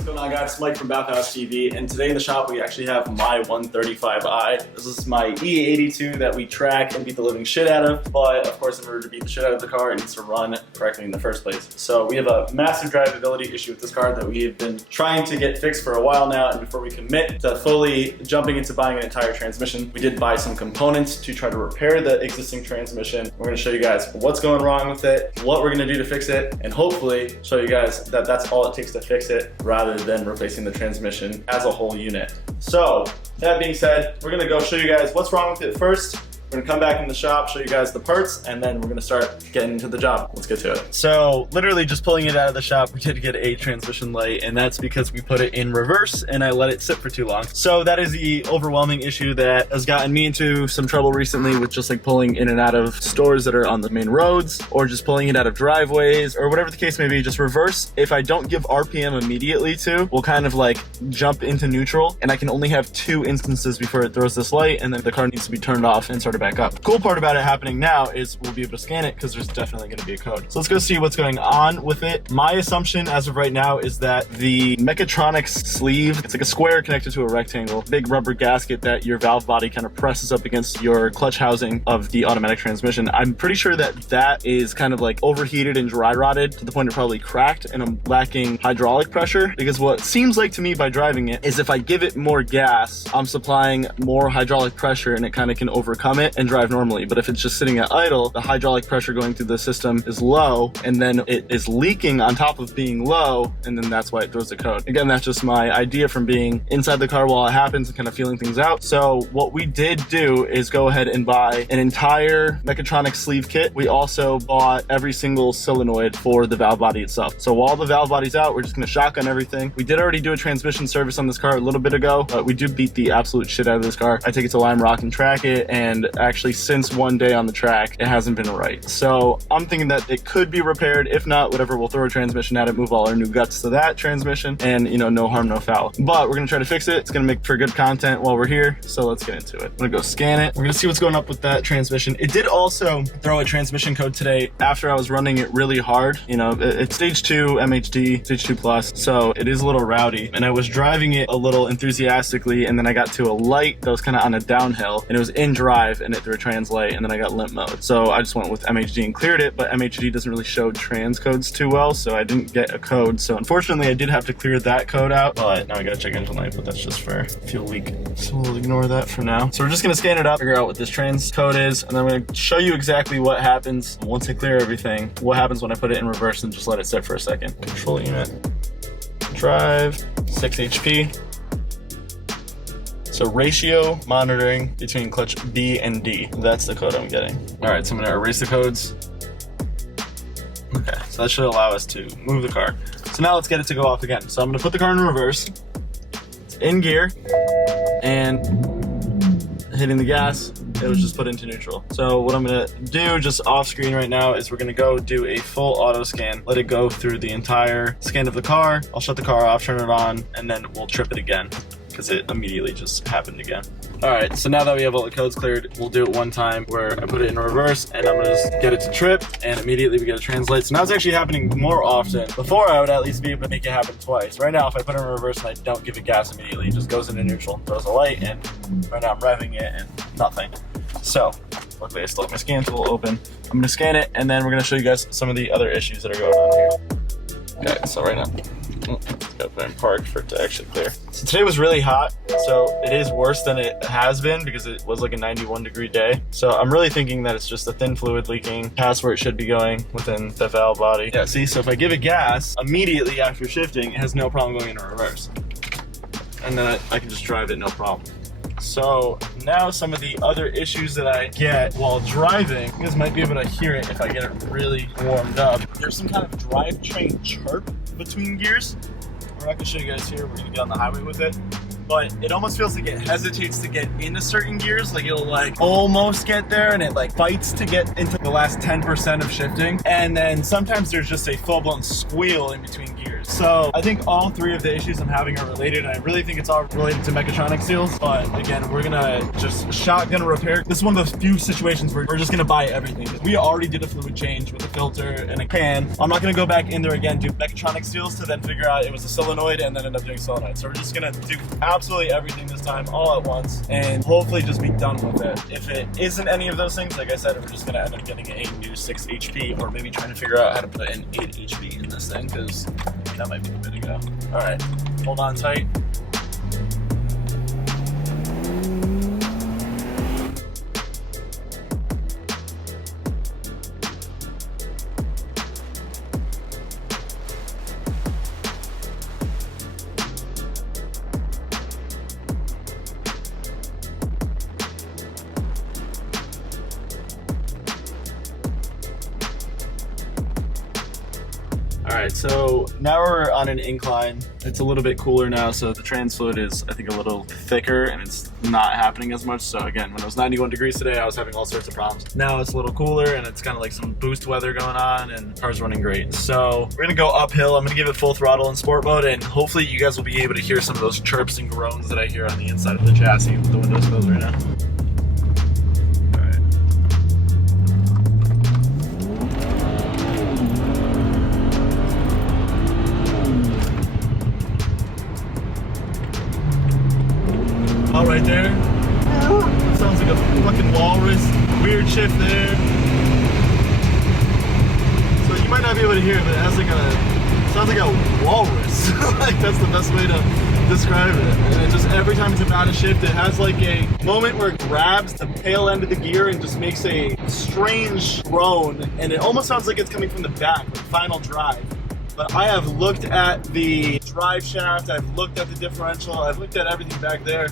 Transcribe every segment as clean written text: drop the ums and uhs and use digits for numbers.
What's going on, guys? It's Mike from BavhausTV, and today in the shop we actually have my 135i. This is my E82 that we track and beat the living shit out of, but of course in order to beat the shit out of the car, it needs to run correctly in the first place. So we have a massive drivability issue with this car that we have been trying to get fixed for a while now, and before we commit to fully jumping into buying an entire transmission, we did buy some components to try to repair the existing transmission. We're going to show you guys what's going wrong with it, what we're going to do to fix it, and hopefully show you guys that that's all it takes to fix it rather than replacing the transmission as a whole unit. So that being said, we're gonna go show you guys what's wrong with it first. We're gonna come back in the shop, show you guys the parts, and then we're gonna start getting into the job. Let's get to it. So literally just pulling it out of the shop, we did get a transmission light, and that's because we put it in reverse and I let it sit for too long. So that is the overwhelming issue that has gotten me into some trouble recently with just like pulling in and out of stores that are on the main roads, or just pulling it out of driveways, or whatever the case may be. Just reverse, if I don't give RPM immediately to, will kind of like jump into neutral, and I can only have 2 instances before it throws this light, and then the car needs to be turned off and started back up. The cool part about it happening now is we'll be able to scan it because there's definitely going to be a code. So let's go see what's going on with it. My assumption as of right now is that the Mechatronics sleeve, it's like a square connected to a rectangle, big rubber gasket that your valve body kind of presses up against your clutch housing of the automatic transmission. I'm pretty sure that that is kind of like overheated and dry rotted to the point it probably cracked, and I'm lacking hydraulic pressure, because what seems like to me by driving it is if I give it more gas, I'm supplying more hydraulic pressure and it kind of can overcome it and drive normally. But if it's just sitting at idle, the hydraulic pressure going through the system is low, and then it is leaking on top of being low, and then that's why it throws the code. Again, that's just my idea from being inside the car while it happens and kind of feeling things out. So what we did do is go ahead and buy an entire Mechatronics sleeve kit. We also bought every single solenoid for the valve body itself. So while the valve body's out, we're just gonna shotgun everything. We did already do a transmission service on this car a little bit ago, but we do beat the absolute shit out of this car. I take it to Lime Rock and track it, and actually since one day on the track, it hasn't been right. So I'm thinking that it could be repaired. If not, whatever, we'll throw a transmission at it, move all our new guts to that transmission, and you know, no harm, no foul. But we're gonna try to fix it. It's gonna make for good content while we're here, so let's get into it. I'm gonna go scan it. We're gonna see what's going up with that transmission. It did also throw a transmission code today after I was running it really hard. You know, it's stage 2 MHD, stage 2 plus, so it is a little rowdy, and I was driving it a little enthusiastically, and then I got to a light that was kind of on a downhill, and it was in drive, and it threw a trans light, and then I got limp mode. So I just went with MHD and cleared it, but MHD doesn't really show trans codes too well, so I didn't get a code. So unfortunately I did have to clear that code out, but now I gotta check engine light, but that's just for fuel leak, so we'll ignore that for now. So we're just gonna scan it up, figure out what this trans code is, and then I'm gonna show you exactly what happens once I clear everything, what happens when I put it in reverse and just let it sit for a second. Control unit, drive, 6 HP. So ratio monitoring between clutch B and D. That's the code I'm getting. All right, so I'm gonna erase the codes. Okay, so that should allow us to move the car. So now let's get it to go off again. So I'm gonna put the car in reverse. It's in gear, and hitting the gas, it was just put into neutral. So what I'm gonna do just off screen right now is we're gonna go do a full auto scan, let it go through the entire scan of the car. I'll shut the car off, turn it on, and then we'll trip it again, because it immediately just happened again. All right, so now that we have all the codes cleared, we'll do it one time where I put it in reverse, and I'm gonna just get it to trip, and immediately we get a translate. So now it's actually happening more often. Before, I would at least be able to make it happen twice. Right now, if I put it in reverse and I don't give it gas immediately, it just goes into neutral, throws a light, and right now I'm revving it and nothing. So luckily I still have my scan tool open. I'm gonna scan it, and then we're gonna show you guys some of the other issues that are going on here. Okay, so right now, gotta put it in park for it to actually clear. So today was really hot, so it is worse than it has been because it was like a 91-degree day. So I'm really thinking that it's just the thin fluid leaking past where it should be going within the valve body. Yeah, see, so if I give it gas immediately after shifting, it has no problem going into reverse. And then I can just drive it, no problem. So now some of the other issues that I get while driving, you guys might be able to hear it if I get it really warmed up. There's some kind of drivetrain chirp between gears. We're not gonna show you guys here, we're gonna get on the highway with it. But it almost feels like it hesitates to get into certain gears, like it'll like almost get there and it like fights to get into the last 10% of shifting. And then sometimes there's just a full-blown squeal in between gears. here. So I think all three of the issues I'm having are related. I really think it's all related to mechatronic seals, but again, we're gonna just shotgun repair. This is one of the few situations where we're just gonna buy everything. We already did a fluid change with a filter and a can. I'm not gonna go back in there again, do mechatronic seals to then figure out it was a solenoid and then end up doing solenoid. So we're just gonna do absolutely everything this time all at once and hopefully just be done with it. If it isn't any of those things, like I said, we're just gonna end up getting a new 6 HP or maybe trying to figure out how to put in 8 HP in this thing because that might be the way to go. All right, hold on tight. All right, so now we're on an incline. It's a little bit cooler now, so the trans fluid is, I think, a little thicker and it's not happening as much. So again, when it was 91 degrees today, I was having all sorts of problems. Now it's a little cooler and it's kind of like some boost weather going on and the car's running great. So we're gonna go uphill. I'm gonna give it full throttle in sport mode and hopefully you guys will be able to hear some of those chirps and groans that I hear on the inside of the chassis with the windows closed right now. All right there. Sounds like a fucking walrus. Weird shift there. So you might not be able to hear it, but it has like sounds like a walrus. Like that's the best way to describe it. And it just, every time it's about to shift, it has like a moment where it grabs the tail end of the gear and just makes a strange groan. And it almost sounds like it's coming from the back, like final drive. But I have looked at the drive shaft, I've looked at the differential, I've looked at everything back there,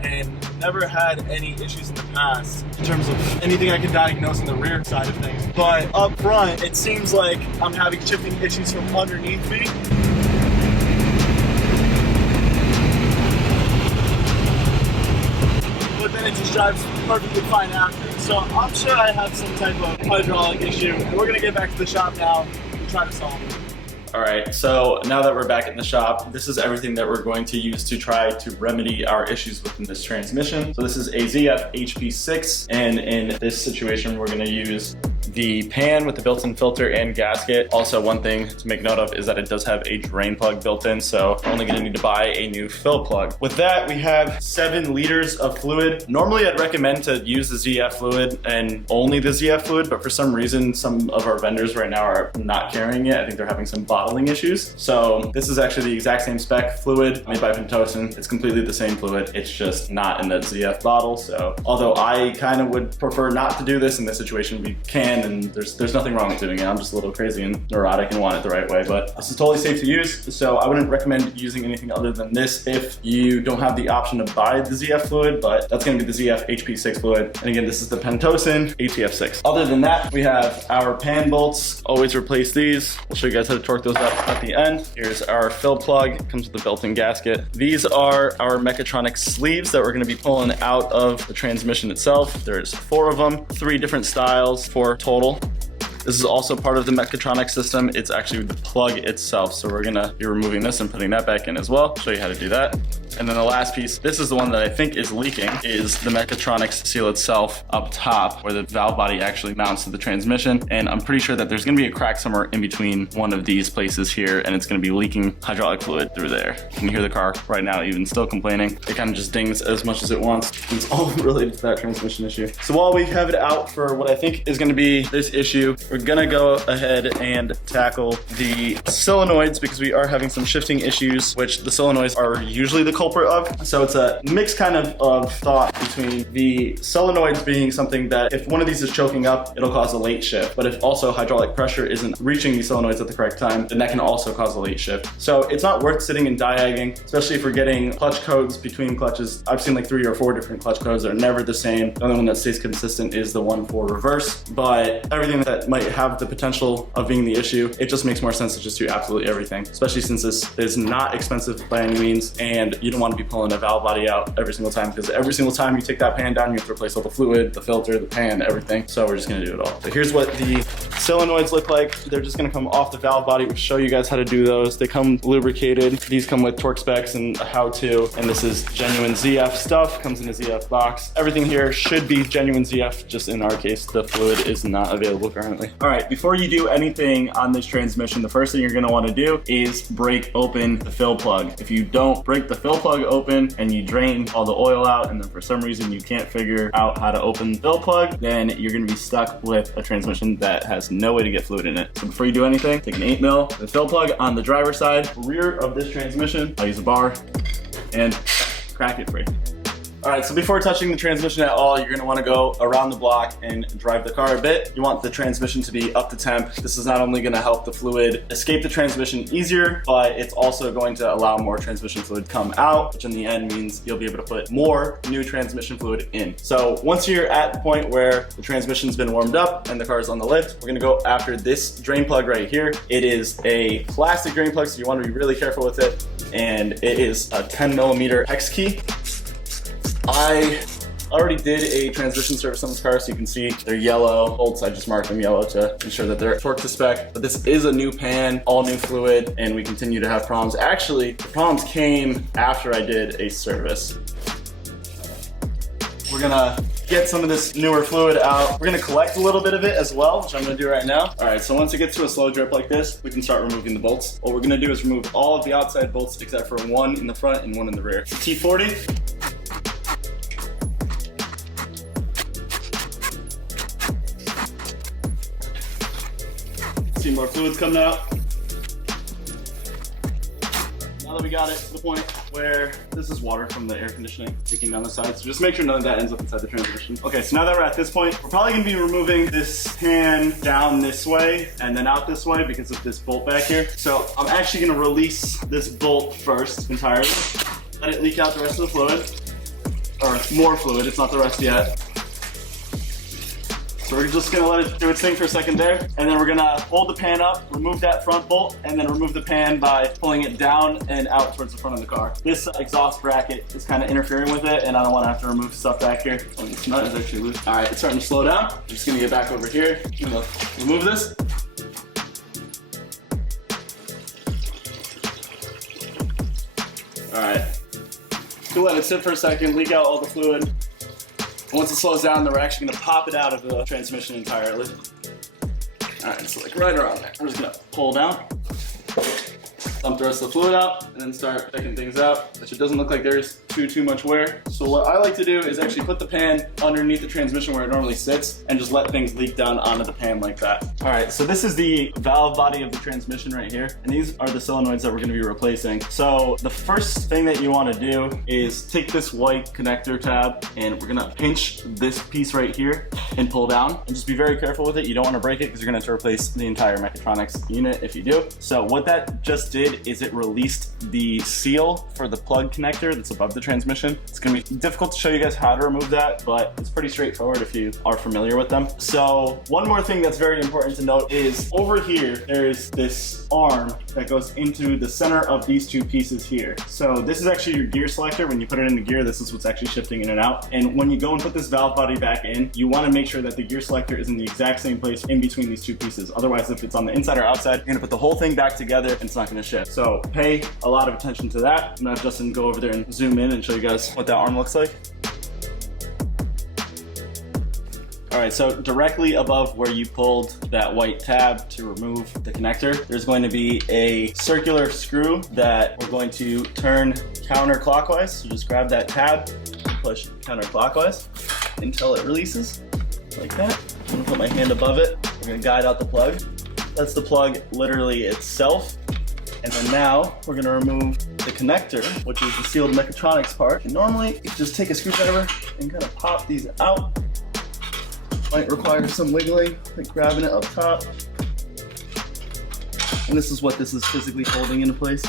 and never had any issues in the past in terms of anything I can diagnose in the rear side of things. But up front, it seems like I'm having shifting issues from underneath me. But then it just drives perfectly fine after. So I'm sure I have some type of hydraulic issue. And we're gonna get back to the shop now and try to solve it. All right, so now that we're back in the shop, this is everything that we're going to use to try to remedy our issues within this transmission. So this is a ZF HP6, and in this situation, we're gonna use the pan with the built-in filter and gasket. Also, one thing to make note of is that it does have a drain plug built in, so we're only gonna need to buy a new fill plug. With that, we have 7 liters of fluid. Normally, I'd recommend to use the ZF fluid and only the ZF fluid, but for some reason, some of our vendors right now are not carrying it. I think they're having some bottling issues. So this is actually the exact same spec fluid made by Pentosin. It's completely the same fluid. It's just not in the ZF bottle. So although I kind of would prefer not to do this in this situation, we can, and there's nothing wrong with doing it. I'm just a little crazy and neurotic and want it the right way, but this is totally safe to use. So I wouldn't recommend using anything other than this if you don't have the option to buy the ZF fluid, but that's gonna be the ZF HP6 fluid. And again, this is the Pentosin ATF6. Other than that, we have our pan bolts. Always replace these. I'll show you guys how to torque those up at the end. Here's our fill plug, comes with the built-in gasket. These are our Mechatronics sleeves that we're gonna be pulling out of the transmission itself. There's 4 of them, 3 different styles, 4 total. This is also part of the Mechatronics system. It's actually the plug itself. So we're gonna be removing this and putting that back in as well. Show you how to do that. And then the last piece, this is the one that I think is leaking, is the Mechatronics seal itself up top where the valve body actually mounts to the transmission. And I'm pretty sure that there's gonna be a crack somewhere in between one of these places here, and it's gonna be leaking hydraulic fluid through there. You can hear the car right now even still complaining. It kind of just dings as much as it wants. It's all related to that transmission issue. So while we have it out for what I think is gonna be this issue, we're gonna go ahead and tackle the solenoids because we are having some shifting issues, which the solenoids are usually the culprit of. So it's a mix kind of thought between the solenoids being something that if one of these is choking up, it'll cause a late shift. But if also hydraulic pressure isn't reaching these solenoids at the correct time, then that can also cause a late shift. So it's not worth sitting and diagging, especially if we're getting clutch codes between clutches. I've seen like 3 or 4 different clutch codes that are never the same. The only one that stays consistent is the one for reverse, but everything that might have the potential of being the issue, it just makes more sense to just do absolutely everything, especially since this is not expensive by any means, and you don't want to be pulling a valve body out every single time, because every single time you take that pan down, you have to replace all the fluid, the filter, the pan, everything. So we're just gonna do it all. So here's what the solenoids look like. They're just gonna come off the valve body. We'll show you guys how to do those. They come lubricated. These come with torque specs and a how-to, and this is genuine ZF stuff. Comes in a ZF box. Everything here should be genuine ZF, just in our case, the fluid is not available currently. All right, before you do anything on this transmission, the first thing you're gonna wanna do is break open the fill plug. If you don't break the fill plug open and you drain all the oil out, and then for some reason you can't figure out how to open the fill plug, then you're gonna be stuck with a transmission that has no way to get fluid in it. So before you do anything, take an 8mm, the fill plug on the driver's side, rear of this transmission. I'll use a bar and crack it free. All right, so before touching the transmission at all, you're gonna wanna go around the block and drive the car a bit. You want the transmission to be up to temp. This is not only gonna help the fluid escape the transmission easier, but it's also going to allow more transmission fluid to come out, which in the end means you'll be able to put more new transmission fluid in. So once you're at the point where the transmission's been warmed up and the car is on the lift, we're gonna go after this drain plug right here. It is a plastic drain plug, so you wanna be really careful with it. And it is a 10mm hex key. I already did a transmission service on this car, so you can see they're yellow bolts. I just marked them yellow to ensure that they're torque to spec. But this is a new pan, all new fluid, and we continue to have problems. Actually, the problems came after I did a service. We're gonna get some of this newer fluid out. We're gonna collect a little bit of it as well, which I'm gonna do right now. All right, so once it gets to a slow drip like this, we can start removing the bolts. What we're gonna do is remove all of the outside bolts except for one in the front and one in the rear. T40. See more fluids coming out. Now that we got it to the point where this is water from the air conditioning leaking down the side, so just make sure none of that ends up inside the transmission. Okay, so now that we're at this point, we're probably gonna be removing this pan down this way and then out this way because of this bolt back here. So I'm actually gonna release this bolt first entirely, let it leak out the rest of the fluid, or more fluid, it's not the rest yet. So we're just gonna let it do its thing for a second there, and then we're gonna hold the pan up, remove that front bolt, and then remove the pan by pulling it down and out towards the front of the car. This exhaust bracket is kind of interfering with it, and I don't want to have to remove stuff back here. Oh, this nut is actually loose. All right, it's starting to slow down. I'm just gonna get back over here. I'm gonna remove this. All right, so let it sit for a second, leak out all the fluid. Once it slows down, then we're actually gonna pop it out of the transmission entirely. All right, so like right around there. I'm just gonna pull down, dump the rest of the fluid out, and then start checking things out, which it doesn't look like there's too much wear. So what I like to do is actually put the pan underneath the transmission where it normally sits and just let things leak down onto the pan like that. All right, so this is the valve body of the transmission right here, and these are the solenoids that we're gonna be replacing. So the first thing that you wanna do is take this white connector tab, and we're gonna pinch this piece right here and pull down, and just be very careful with it. You don't wanna break it because you're gonna have to replace the entire Mechatronics unit if you do. So what that just did is it released the seal for the plug connector that's above the transmission. It's gonna be difficult to show you guys how to remove that, but it's pretty straightforward if you are familiar with them. So one more thing that's very important to note is over here, there's this arm that goes into the center of these two pieces here. So this is actually your gear selector. When you put it in the gear, this is what's actually shifting in and out. And when you go and put this valve body back in, you wanna make sure that the gear selector is in the exact same place in between these two pieces. Otherwise, if it's on the inside or outside, you're gonna put the whole thing back together and it's not gonna shift. So pay a lot of attention to that. I'm gonna have Justin go over there and zoom in and show you guys what that arm looks like. All right, so directly above where you pulled that white tab to remove the connector, there's going to be a circular screw that we're going to turn counterclockwise. So just grab that tab, push counterclockwise until it releases, like that. I'm gonna put my hand above it. We're gonna guide out the plug. That's the plug literally itself. And then now we're gonna remove the connector, which is the sealed Mechatronics part. And normally you just take a screwdriver and kind of pop these out. Might require some wiggling, like grabbing it up top. And this is what this is physically holding into place.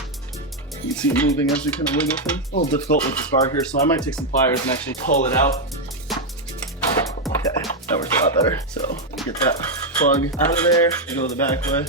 You can see it moving as you kind of wiggle things. A little difficult with this bar here, so I might take some pliers and actually pull it out. Okay, that works a lot better. So get that plug out of there, you go the back way.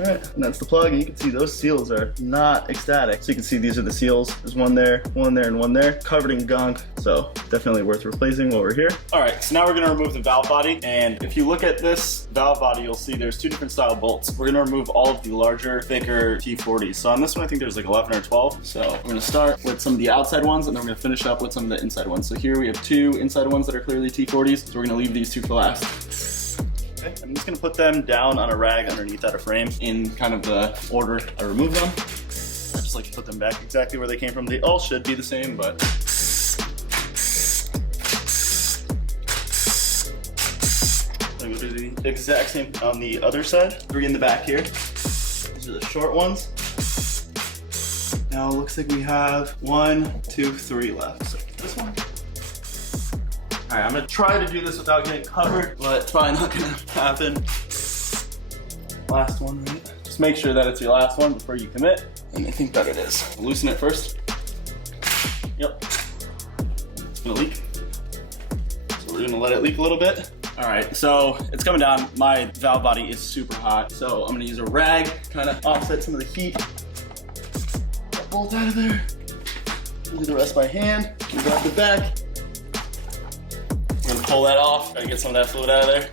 All right, and that's the plug. And you can see those seals are not ecstatic. So you can see these are the seals. There's one there, and one there, covered in gunk. So definitely worth replacing while we're here. All right, so now we're gonna remove the valve body. And if you look at this valve body, you'll see there's 2 different style bolts. We're gonna remove all of the larger, thicker T40s. So on this one, I think there's like 11 or 12. So we're gonna start with some of the outside ones, and then we're gonna finish up with some of the inside ones. So here we have 2 inside ones that are clearly T40s. So we're gonna leave these 2 for last. Okay, I'm just gonna put them down on a rag underneath that frame in kind of the order I remove them. I just like to put them back exactly where they came from. They all should be the same, but I'm gonna do the exact same on the other side. 3 in the back here. These are the short ones. Now it looks like we have 1, 2, 3 left. So this one. All right, I'm gonna try to do this without getting covered, but it's probably not gonna happen. Last one, right? Just make sure that it's your last one before you commit. And I think that it is. Loosen it first. Yep. It's gonna leak. So we're gonna let it leak a little bit. All right, so it's coming down. My valve body is super hot. So I'm gonna use a rag, kind of offset some of the heat. Get that bolt out of there. Do the rest by hand. Grab the back. We're gonna pull that off, try to get some of that fluid out of there.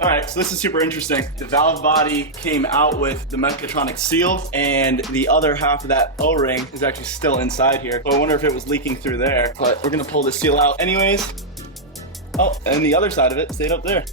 All right, so this is super interesting. The valve body came out with the Mechatronics seal, and the other half of that O-ring is actually still inside here. So I wonder if it was leaking through there, but we're gonna pull the seal out anyways. Oh, and the other side of it stayed up there.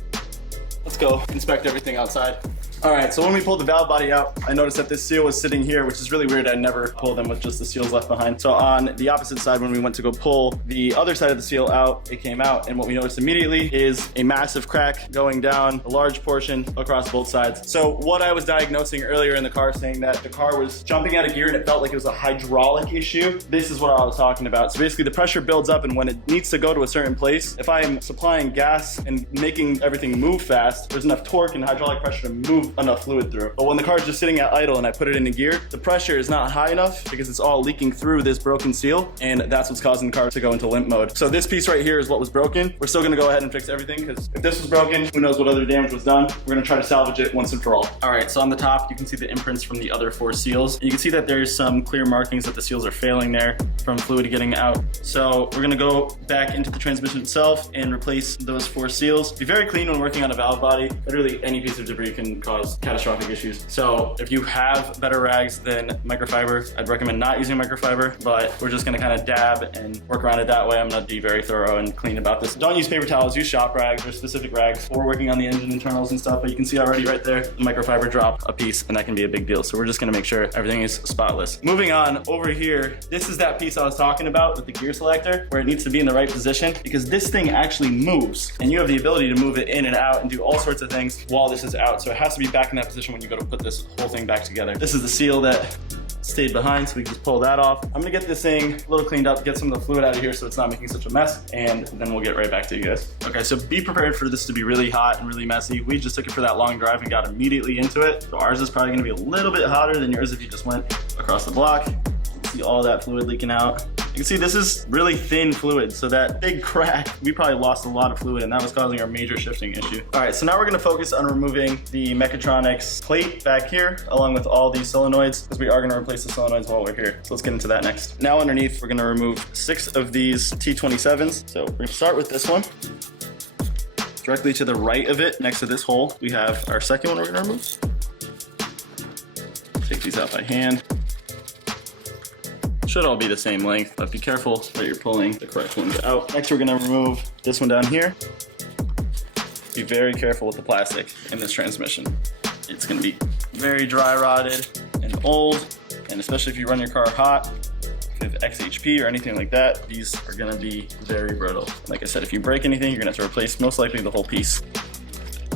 Let's go inspect everything outside. All right, so when we pulled the valve body out, I noticed that this seal was sitting here, which is really weird. I never pull them with just the seals left behind. So on the opposite side, when we went to go pull the other side of the seal out, it came out. And what we noticed immediately is a massive crack going down a large portion across both sides. So what I was diagnosing earlier in the car, saying that the car was jumping out of gear and it felt like it was a hydraulic issue, this is what I was talking about. So basically the pressure builds up, and when it needs to go to a certain place, if I am supplying gas and making everything move fast, there's enough torque and hydraulic pressure to move enough fluid through. But when the car is just sitting at idle and I put it into gear, the pressure is not high enough because it's all leaking through this broken seal, and that's what's causing the car to go into limp mode. So this piece right here is what was broken. We're still gonna go ahead and fix everything, because if this was broken, who knows what other damage was done. We're gonna try to salvage it once and for all. All right, so on the top, you can see the imprints from the other 4 seals. You can see that there's some clear markings that the seals are failing there from fluid getting out. So we're gonna go back into the transmission itself and replace those 4 seals. Be very clean when working on a valve body. Literally any piece of debris can cause catastrophic issues. So if you have better rags than microfiber, I'd recommend not using microfiber, but we're just gonna kind of dab and work around it that way. I'm gonna be very thorough and clean about this. Don't use paper towels, use shop rags or specific rags for working on the engine internals and stuff, but you can see already right there, the microfiber drop a piece, and that can be a big deal. So we're just gonna make sure everything is spotless. Moving on over here, this is that piece I was talking about with the gear selector, where it needs to be in the right position, because this thing actually moves, and you have the ability to move it in and out and do all sorts of things while this is out. So it has to be back in that position when you go to put this whole thing back together. This is the seal that stayed behind, so we just pull that off. I'm gonna get this thing a little cleaned up, get some of the fluid out of here so it's not making such a mess, and then we'll get right back to you guys. Okay, so be prepared for this to be really hot and really messy. We just took it for that long drive and got immediately into it. So ours is probably gonna be a little bit hotter than yours if you just went across the block. You can see all that fluid leaking out. You can see this is really thin fluid, so that big crack, we probably lost a lot of fluid, and that was causing our major shifting issue. All right, so now we're gonna focus on removing the Mechatronics plate back here, along with all these solenoids, because we are gonna replace the solenoids while we're here. So let's get into that next. Now underneath, we're gonna remove 6 of these T27s. So we're gonna start with this one. Directly to the right of it, next to this hole, we have our second one we're gonna remove. Take these out by hand. Should all be the same length, but be careful that you're pulling the correct ones out. Next, we're gonna remove this one down here. Be very careful with the plastic in this transmission. It's gonna be very dry rotted and old, and especially if you run your car hot, if you have XHP or anything like that, these are gonna be very brittle. Like I said, if you break anything, you're gonna have to replace most likely the whole piece.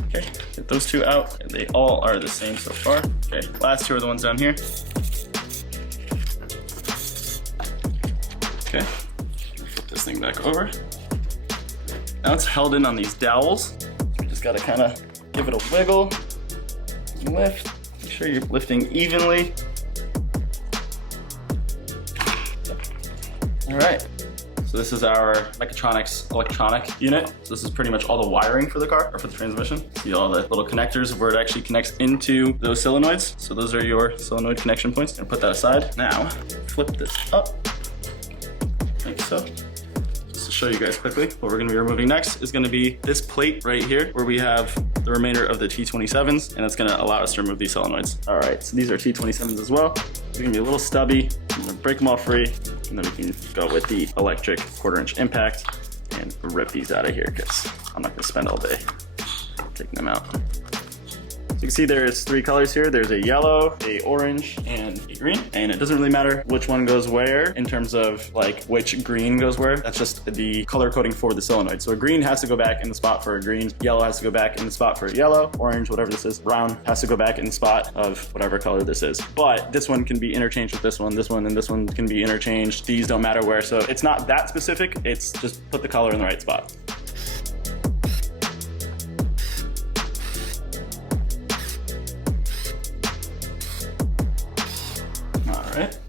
Okay, get those 2 out, and they all are the same so far. Okay, last 2 are the ones down here. Okay, flip this thing back over. Now it's held in on these dowels. So you just gotta kind of give it a wiggle, lift. Make sure you're lifting evenly. All right, so So this is our Mechatronics electronic unit. So this is pretty much all the wiring for the car, or for the transmission. See all the little connectors of where it actually connects into those solenoids. So those are your solenoid connection points. And put that aside. Now, flip this up, like so. Just to show you guys quickly, what we're gonna be removing next is gonna be this plate right here, where we have the remainder of the T27s, and it's gonna allow us to remove these solenoids. All right, so these are T27s as well. They're gonna be a little stubby. I'm gonna break them all free, and then we can go with the electric 1/4" impact and rip these out of here, because I'm not gonna spend all day taking them out. So you can see there's 3 colors here. There's a yellow, a orange, and a green. And it doesn't really matter which one goes where in terms of like which green goes where. That's just the color coding for the solenoid. So a green has to go back in the spot for a green. Yellow has to go back in the spot for a yellow. Orange, whatever this is. Brown has to go back in the spot of whatever color this is. But this one can be interchanged with this one, and this one can be interchanged. These don't matter where. So it's not that specific. It's just put the color in the right spot.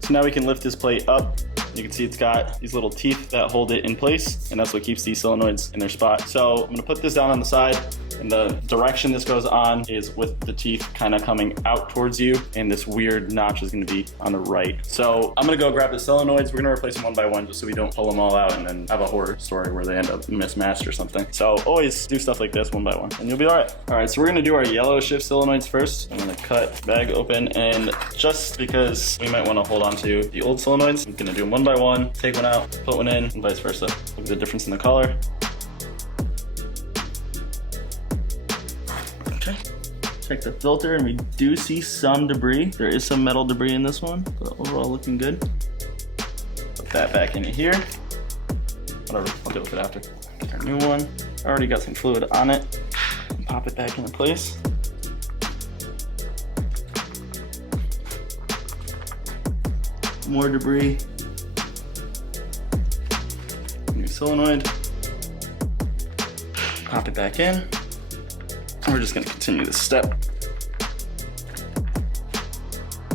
So now we can lift this plate up. You can see it's got these little teeth that hold it in place, and that's what keeps these solenoids in their spot. So I'm gonna put this down on the side, and the direction this goes on is with the teeth kind of coming out towards you, and this weird notch is gonna be on the right. So I'm gonna go grab the solenoids. We're gonna replace them one by one just so we don't pull them all out and then have a horror story where they end up mismatched or something. So always do stuff like this one by one, and you'll be all right. All right, so we're gonna do our yellow shift solenoids first. I'm gonna cut bag open, and just because we might wanna hold on to the old solenoids, I'm gonna do them one by one, take one out, put one in, and vice versa. Look at the difference in the color. Okay, check the filter, and we do see some debris. There is some metal debris in this one, but overall looking good. Put that back in here. Whatever, I'll deal with it after. Get our new one. Already got some fluid on it. Pop it back into place. More debris. New solenoid. Pop it back in. And we're just gonna continue this step.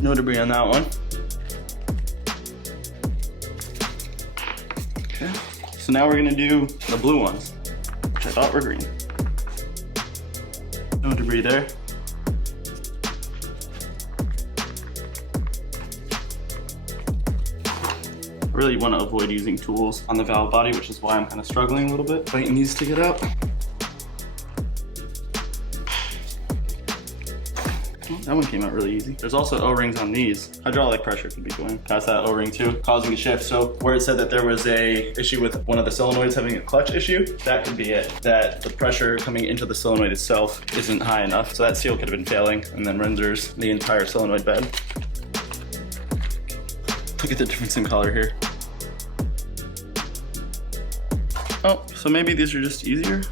No debris on that one. Okay. So now we're gonna do the blue ones, which I thought were green. No debris there. I really want to avoid using tools on the valve body, which is why I'm kind of struggling a little bit, fighting these to get out. That one came out really easy. There's also O-rings on these. Hydraulic pressure could be going past that O-ring too, causing a shift. So where it said that there was a issue with one of the solenoids having a clutch issue, that could be it. That the pressure coming into the solenoid itself isn't high enough. So that seal could have been failing and then renders the entire solenoid bed. Look at the difference in color here. Oh, so maybe these are just easier?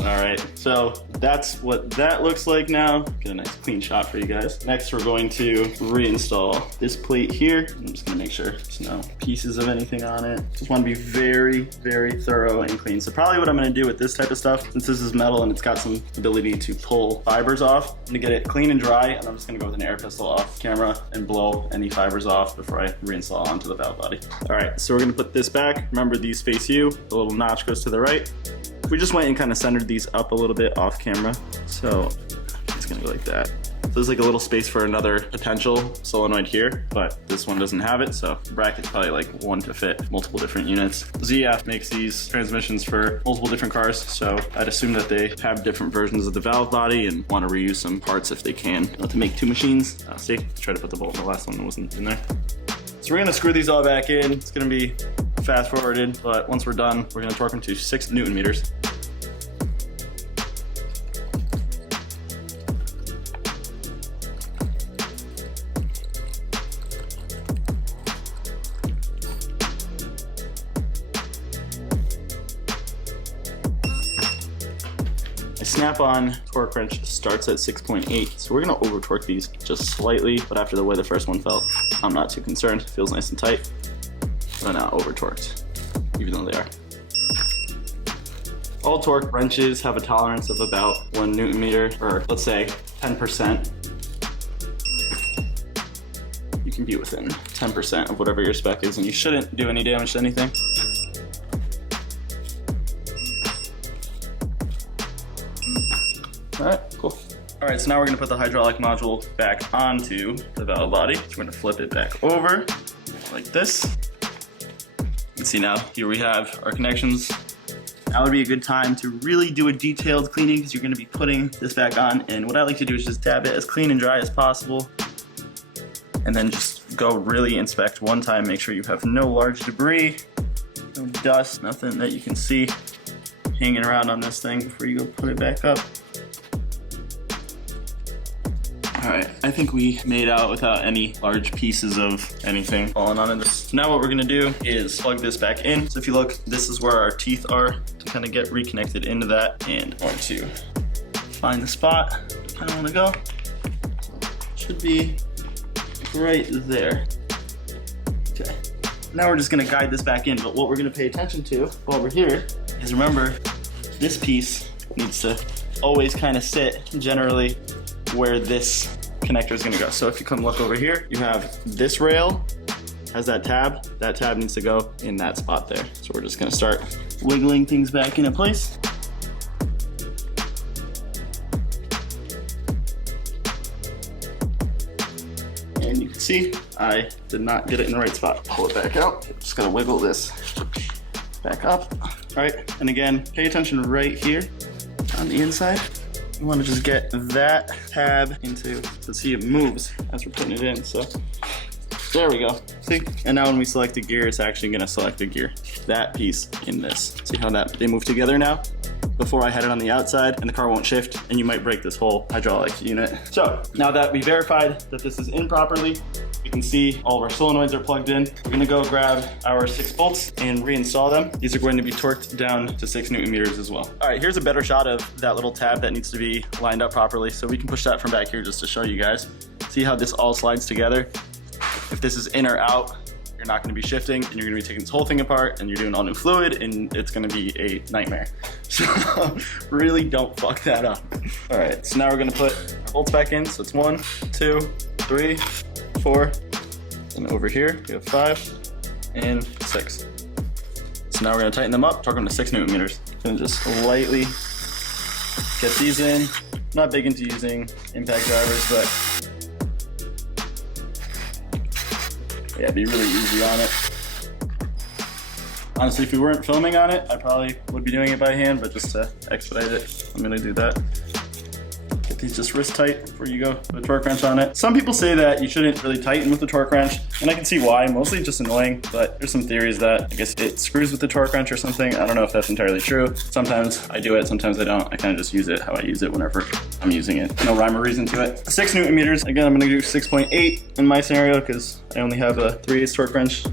All right, so that's what that looks like now. Get a nice clean shot for you guys. Next, we're going to reinstall this plate here. I'm just gonna make sure there's no pieces of anything on it. Just wanna be very, very thorough and clean. So probably what I'm gonna do with this type of stuff, since this is metal and it's got some ability to pull fibers off, I'm gonna get it clean and dry, and I'm just gonna go with an air pistol off camera and blow any fibers off before I reinstall onto the valve body. All right, so we're gonna put this back. Remember, these face you. The little notch goes to the right. We just went and kind of centered these up a little bit off camera. So it's gonna go like that. So there's like a little space for another potential solenoid here, but this one doesn't have it. So the bracket's probably like one to fit multiple different units. ZF makes these transmissions for multiple different cars. So I'd assume that they have different versions of the valve body and want to reuse some parts if they can. Not to make two machines. See, try to put the bolt in the last one that wasn't in there. So we're gonna screw these all back in. It's gonna be fast forwarded, but once we're done, we're gonna torque them to 6 Newton meters. Snap-on torque wrench starts at 6.8, so we're gonna over torque these just slightly, but after the way the first one felt, I'm not too concerned. It feels nice and tight, but not over torqued, even though they are. All torque wrenches have a tolerance of about 1 Newton meter, or let's say 10%. You can be within 10% of whatever your spec is, and you shouldn't do any damage to anything. Cool. All right, so now we're gonna put the hydraulic module back onto the valve body. So we're gonna flip it back over like this. You can see now, here we have our connections. Now would be a good time to really do a detailed cleaning because you're gonna be putting this back on. And what I like to do is just dab it as clean and dry as possible. And then just go really inspect one time, make sure you have no large debris, no dust, nothing that you can see hanging around on this thing before you go put it back up. All right, I think we made out without any large pieces of anything falling on it. So now what we're gonna do is plug this back in. So if you look, this is where our teeth are to kind of get reconnected into that. And I'm going to find the spot I kind of wanna go. Should be right there. Okay, now we're just gonna guide this back in, but what we're gonna pay attention to while we're here is, remember, this piece needs to always kind of sit generally where this connector is gonna go. So if you come look over here, you have this rail has that tab needs to go in that spot there. So we're just gonna start wiggling things back into place. And you can see, I did not get it in the right spot. Pull it back out, just gotta wiggle this back up. All right, and again, pay attention right here on the inside. You want to just get that tab into, to see it moves as we're putting it in. So there we go. See? And now when we select a gear, it's actually going to select a gear. That piece in this. See how that they move together now? Before I had it on the outside and the car won't shift and you might break this whole hydraulic unit. So now that we verified that this is in properly, you can see all of our solenoids are plugged in. We're gonna go grab our 6 bolts and reinstall them. These are going to be torqued down to 6 Newton meters as well. All right, here's a better shot of that little tab that needs to be lined up properly. So we can push that from back here just to show you guys. See how this all slides together? If this is in or out, you're not gonna be shifting and you're gonna be taking this whole thing apart and you're doing all new fluid and it's gonna be a nightmare. So really don't fuck that up. All right, so now we're gonna put our bolts back in. So it's 1, 2, 3, 4, and over here we have 5 and 6. So now we're gonna tighten them up, torque them to 6 Newton meters. Gonna just lightly get these in. Not big into using impact drivers, but yeah, be really easy on it. Honestly, if we weren't filming on it, I probably would be doing it by hand, but just to expedite it, I'm gonna do that. Get these just wrist tight before you go with a torque wrench on it. Some people say that you shouldn't really tighten with the torque wrench, and I can see why, mostly just annoying, but there's some theories that I guess it screws with the torque wrench or something. I don't know if that's entirely true. Sometimes I do it, sometimes I don't. I kind of just use it how I use it whenever I'm using it. No rhyme or reason to it. 6 Newton meters, again, I'm gonna do 6.8 in my scenario because I only have a 3/8 torque wrench.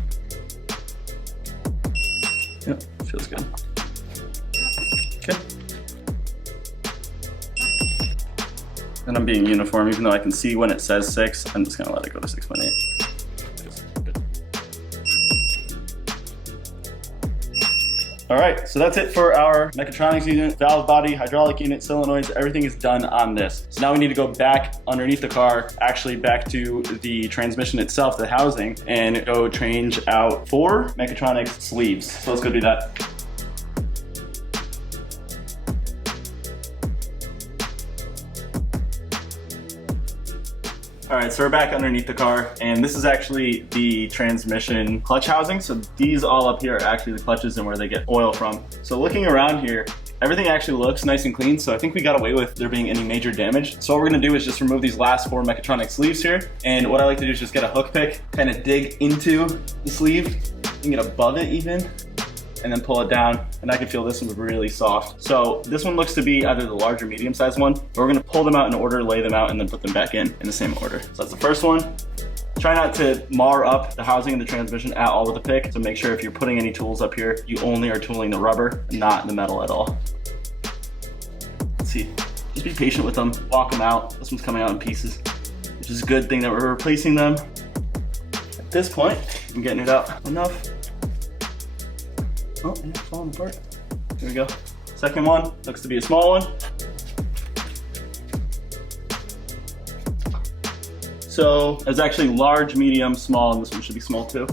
Yep, feels good. Okay. And I'm being uniform, even though I can see when it says 6, I'm just gonna let it go to 6.8. All right, so that's it for our mechatronics unit, valve body, hydraulic unit, solenoids, everything is done on this. So now we need to go back underneath the car, actually back to the transmission itself, the housing, and go change out 4 Mechatronics sleeves. So let's go do that. All right, so we're back underneath the car, and this is actually the transmission clutch housing. So these all up here are actually the clutches and where they get oil from. So looking around here, everything actually looks nice and clean, so I think we got away with there being any major damage. So what we're gonna do is just remove these last 4 Mechatronic sleeves here, and what I like to do is just get a hook pick, kind of dig into the sleeve, and get above it even, and then pull it down, and I can feel this one really soft. So this one looks to be either the large or medium sized one, but we're gonna pull them out in order, lay them out, and then put them back in the same order. So that's the first one. Try not to mar up the housing and the transmission at all with the pick, so make sure if you're putting any tools up here, you only are tooling the rubber, not the metal at all. Let's see, just be patient with them, walk them out. This one's coming out in pieces, which is a good thing that we're replacing them. At this point, I'm getting it out enough. Oh, yeah, falling apart. Here we go. Second one, looks to be a small one. So there's actually large, medium, small, and this one should be small too.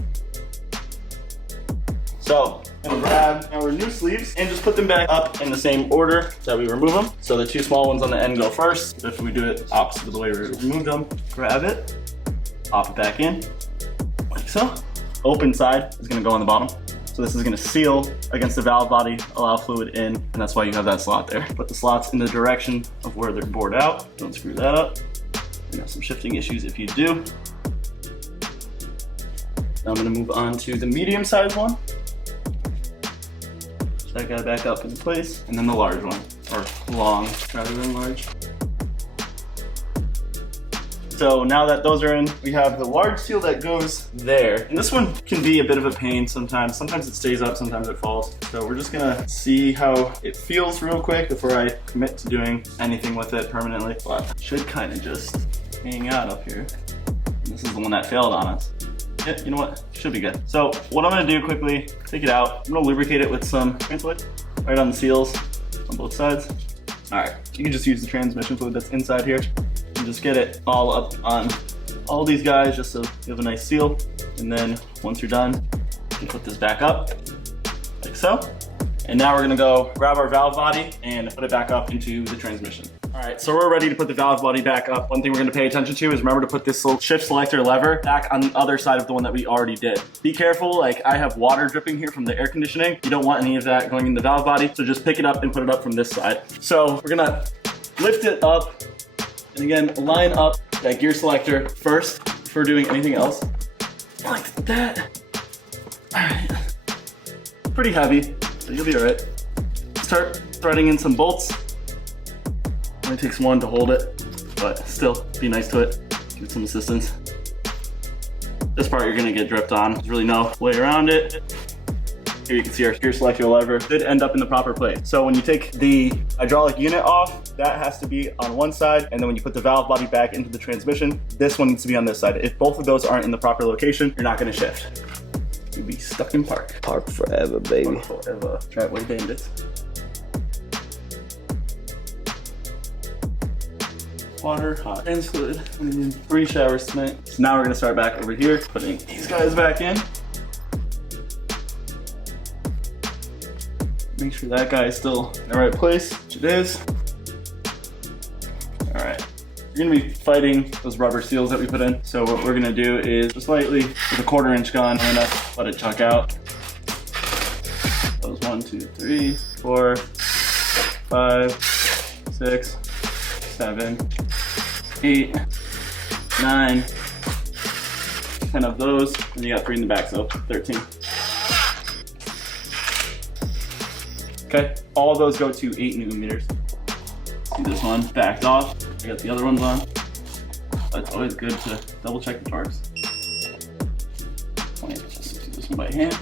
So I'm gonna grab our new sleeves and just put them back up in the same order that we remove them. So the two small ones on the end go first. If we do it opposite of the way we removed them, grab it, pop it back in, like so. Open side is gonna go on the bottom. So this is gonna seal against the valve body, allow fluid in, and that's why you have that slot there. Put the slots in the direction of where they're bored out. Don't screw that up. You have some shifting issues if you do. Now I'm gonna move on to the medium sized one. So that guy back up in place, and then the large one, or long rather than large. So now that those are in, we have the large seal that goes there. And this one can be a bit of a pain sometimes. Sometimes it stays up, sometimes it falls. So we're just gonna see how it feels real quick before I commit to doing anything with it permanently. But it should kind of just hang out up here. And this is the one that failed on us. Yeah, you know what? Should be good. So what I'm gonna do quickly, take it out. I'm gonna lubricate it with some Solenoid right on the seals on both sides. All right, you can just use the transmission fluid that's inside here. And just get it all up on all these guys just so you have a nice seal. And then once you're done, you can put this back up like so. And now we're gonna go grab our valve body and put it back up into the transmission. All right, so we're ready to put the valve body back up. One thing we're gonna pay attention to is remember to put this little shift selector lever back on the other side of the one that we already did. Be careful, like I have water dripping here from the air conditioning. You don't want any of that going in the valve body, so just pick it up and put it up from this side. So we're gonna lift it up, and again, line up that gear selector first before doing anything else. Like that. All right, pretty heavy, so you'll be all right. Start threading in some bolts. Only takes one to hold it, but still be nice to it. Give it some assistance. This part you're gonna get dripped on. There's really no way around it. Here you can see our gear selector lever did end up in the proper place. So when you take the hydraulic unit off, that has to be on one side, and then when you put the valve body back into the transmission, this one needs to be on this side. If both of those aren't in the proper location, you're not gonna shift. You'll be stuck in park. Park forever, baby. Park forever. Driveway bandits. Water, hot, and fluid. We need 3 showers tonight. So now we're gonna start back over here, putting these guys back in. Make sure that guy is still in the right place, which it is. All right, you're gonna be fighting those rubber seals that we put in. So what we're gonna do is just lightly, with a 1/4 inch gun, we're gonna let it chuck out. That was 1, 2, 3, 4, 5, 6, 7, 8, 9, 10 of those, and you got 3 in the back, so 13. Okay, all of those go to 8 Newton meters. See this one backed off. I got the other ones on. But it's always good to double check the torques. Just do this one by hand.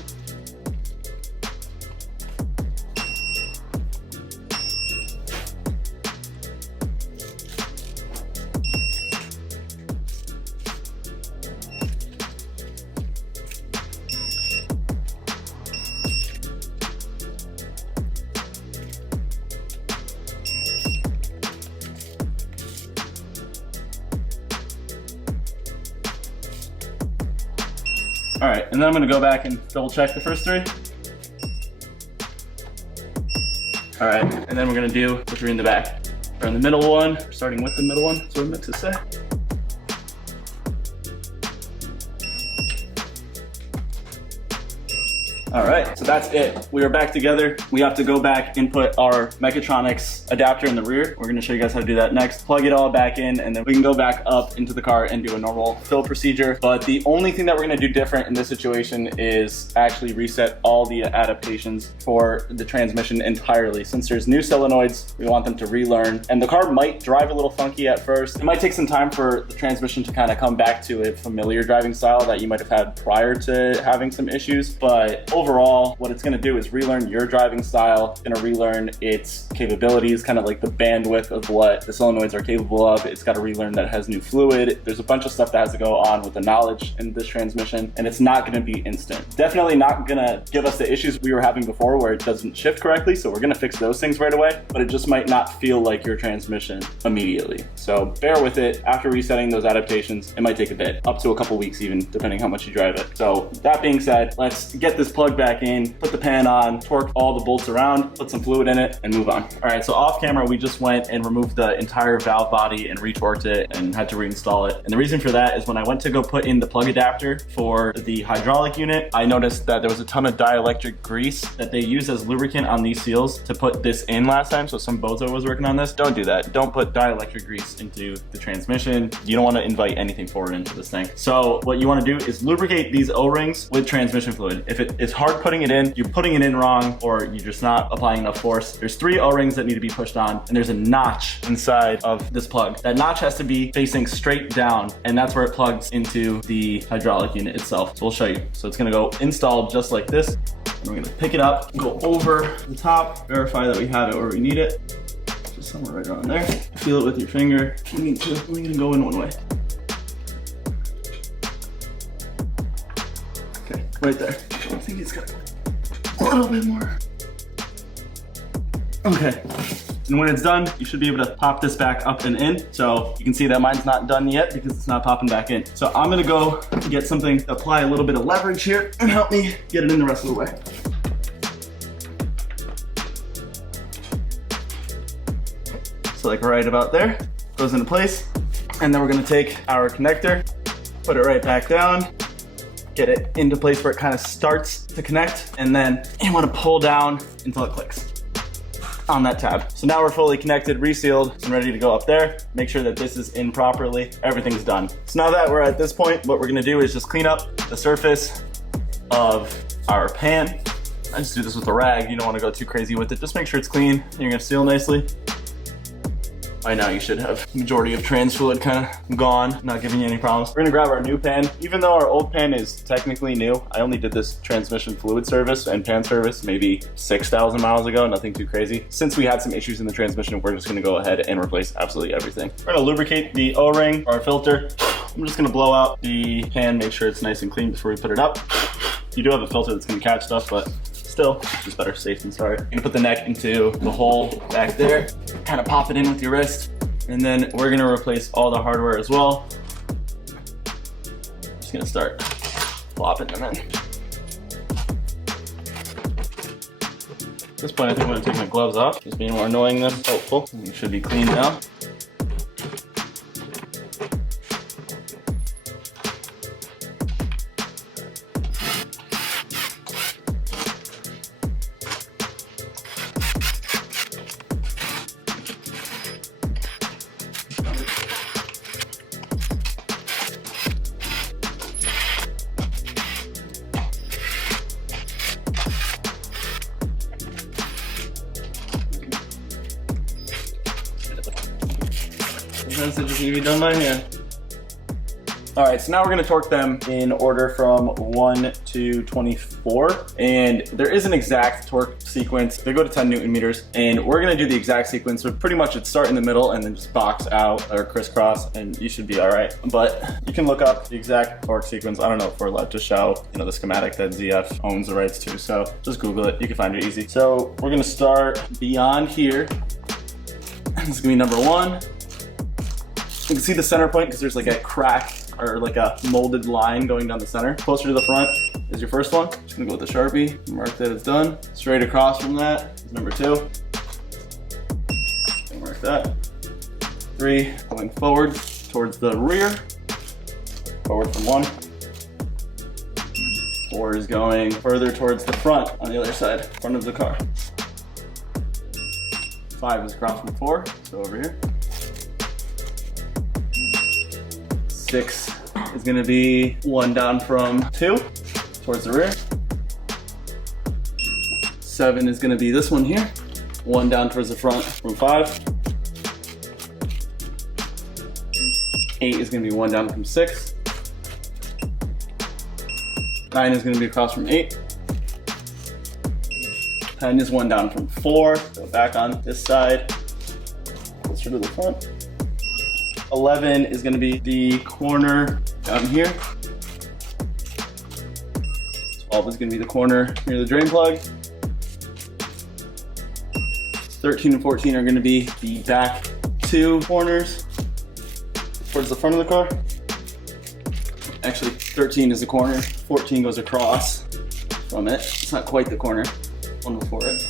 All right, and then I'm gonna go back and double check the first 3. All right, and then we're gonna do the 3 in the back. Or in the middle one, starting with the middle one, that's what I meant to say. All right, so that's it. We are back together. We have to go back and put our Mechatronics adapter in the rear. We're gonna show you guys how to do that next. Plug it all back in, and then we can go back up into the car and do a normal fill procedure. But the only thing that we're gonna do different in this situation is actually reset all the adaptations for the transmission entirely. Since there's new solenoids, we want them to relearn. And the car might drive a little funky at first. It might take some time for the transmission to kind of come back to a familiar driving style that you might have had prior to having some issues. But overall, what it's gonna do is relearn your driving style. It's gonna relearn its capabilities, kind of like the bandwidth of what the solenoids are capable of. It's gotta relearn that it has new fluid. There's a bunch of stuff that has to go on with the knowledge in this transmission, and it's not gonna be instant. Definitely not gonna give us the issues we were having before where it doesn't shift correctly, so we're gonna fix those things right away, but it just might not feel like your transmission immediately. So bear with it. After resetting those adaptations, it might take a bit, up to a couple weeks even, depending how much you drive it. So that being said, let's get this plugged plug back in, put the pan on, torque all the bolts around, put some fluid in it, and move on. All right, so off camera, we just went and removed the entire valve body and retorqued it and had to reinstall it. And the reason for that is when I went to go put in the plug adapter for the hydraulic unit, I noticed that there was a ton of dielectric grease that they use as lubricant on these seals to put this in last time. So some bozo was working on this. Don't do that. Don't put dielectric grease into the transmission. You don't want to invite anything forward into this thing. So what you want to do is lubricate these O-rings with transmission fluid. If it's hard putting it in, you're putting it in wrong, or you're just not applying enough force. There's 3 O-rings that need to be pushed on, and there's a notch inside of this plug. That notch has to be facing straight down, and that's where it plugs into the hydraulic unit itself. So we'll show you. So it's gonna go installed just like this. And we're gonna pick it up, go over the top, verify that we have it where we need it. Just somewhere right around there. Feel it with your finger. We need to, we're gonna go in one way. Okay, right there. I think it's got a little bit more. Okay. And when it's done, you should be able to pop this back up and in. So you can see that mine's not done yet because it's not popping back in. So I'm gonna go get something to apply a little bit of leverage here and help me get it in the rest of the way. So like right about there, goes into place. And then we're gonna take our connector, put it right back down, get it into place where it kind of starts to connect. And then you wanna pull down until it clicks on that tab. So now we're fully connected, resealed, and ready to go up there. Make sure that this is in properly. Everything's done. So now that we're at this point, what we're gonna do is just clean up the surface of our pan. I just do this with a rag. You don't wanna go too crazy with it. Just make sure it's clean and you're gonna seal nicely. By now you should have the majority of trans fluid kind of gone, not giving you any problems. We're gonna grab our new pan. Even though our old pan is technically new, I only did this transmission fluid service and pan service maybe 6,000 miles ago, nothing too crazy. Since we had some issues in the transmission, we're just gonna go ahead and replace absolutely everything. We're gonna lubricate the O-ring, our filter. I'm just gonna blow out the pan, make sure it's nice and clean before we put it up. You do have a filter that's gonna catch stuff, but still, just better safe than sorry. You're gonna put the neck into the hole back there, kind of pop it in with your wrist, and then we're gonna replace all the hardware as well. Just gonna start plopping them in. At this point, I think I'm gonna take my gloves off, just being more annoying than helpful. You should be clean now. Sometimes it just need to be done by hand. All right, so now we're gonna torque them in order from 1 to 24. And there is an exact torque sequence. They go to 10 Newton meters. And we're gonna do the exact sequence. So pretty much it'd start in the middle and then just box out or crisscross and you should be all right. But you can look up the exact torque sequence. I don't know if we're allowed to show, the schematic that ZF owns the rights to. So just Google it, you can find it easy. So we're gonna start beyond here. This is gonna be number 1. You can see the center point because there's like a crack or like a molded line going down the center. Closer to the front is your first one. Just gonna go with the Sharpie, mark that it's done. Straight across from that is number 2. Mark that. 3, going forward towards the rear. Forward from 1. 4 is going further towards the front on the other side, front of the car. 5 is across from 4, so over here. 6 is gonna be 1 down from 2, towards the rear. 7 is gonna be this one here. 1 down towards the front from 5. 8 is gonna be 1 down from 6. 9 is gonna be across from 8. 10 is 1 down from 4. Go back on this side, closer to the front. 11 is gonna be the corner down here. 12 is gonna be the corner near the drain plug. 13 and 14 are gonna be the back 2 corners towards the front of the car. Actually, 13 is the corner, 14 goes across So I'm at, it's not quite the corner, one before it.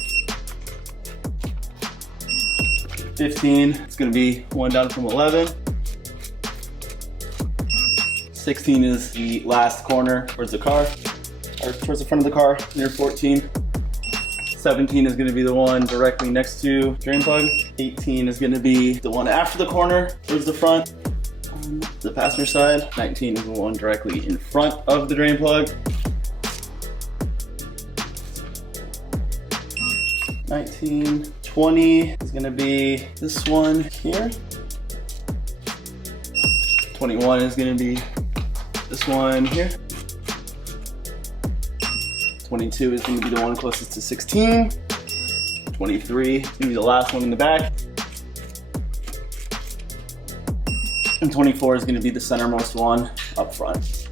15, it's gonna be one down from 11. 16 is the last corner towards the car, or towards the front of the car, near 14. 17 is gonna be the one directly next to drain plug. 18 is gonna be the one after the corner, towards the front, on the passenger side. 19 is the one directly in front of the drain plug. 19, 20 is gonna be this one here. 21 is gonna be this one here. 22 is gonna be the one closest to 16. 23 is gonna be the last one in the back. And 24 is gonna be the centermost one up front.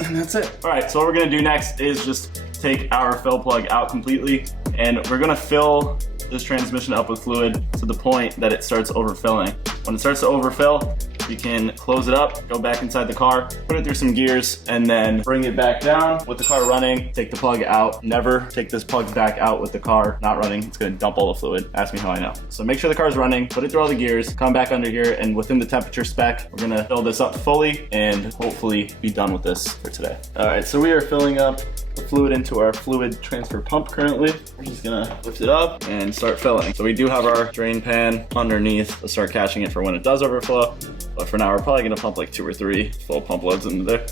And that's it. All right, so what we're gonna do next is just take our fill plug out completely, and we're gonna fill this transmission up with fluid to the point that it starts overfilling. When it starts to overfill, you can close it up, go back inside the car, put it through some gears, and then bring it back down with the car running. Take the plug out. Never take this plug back out with the car not running. It's gonna dump all the fluid. Ask me how I know. So make sure the car's running, put it through all the gears, come back under here, and within the temperature spec, we're gonna fill this up fully and hopefully be done with this for today. All right, so we are filling up the fluid into our fluid transfer pump currently. We're just gonna lift it up and start filling. So we do have our drain pan underneath to start catching it for when it does overflow. But for now, we're probably gonna pump like 2 or 3 full pump loads into there.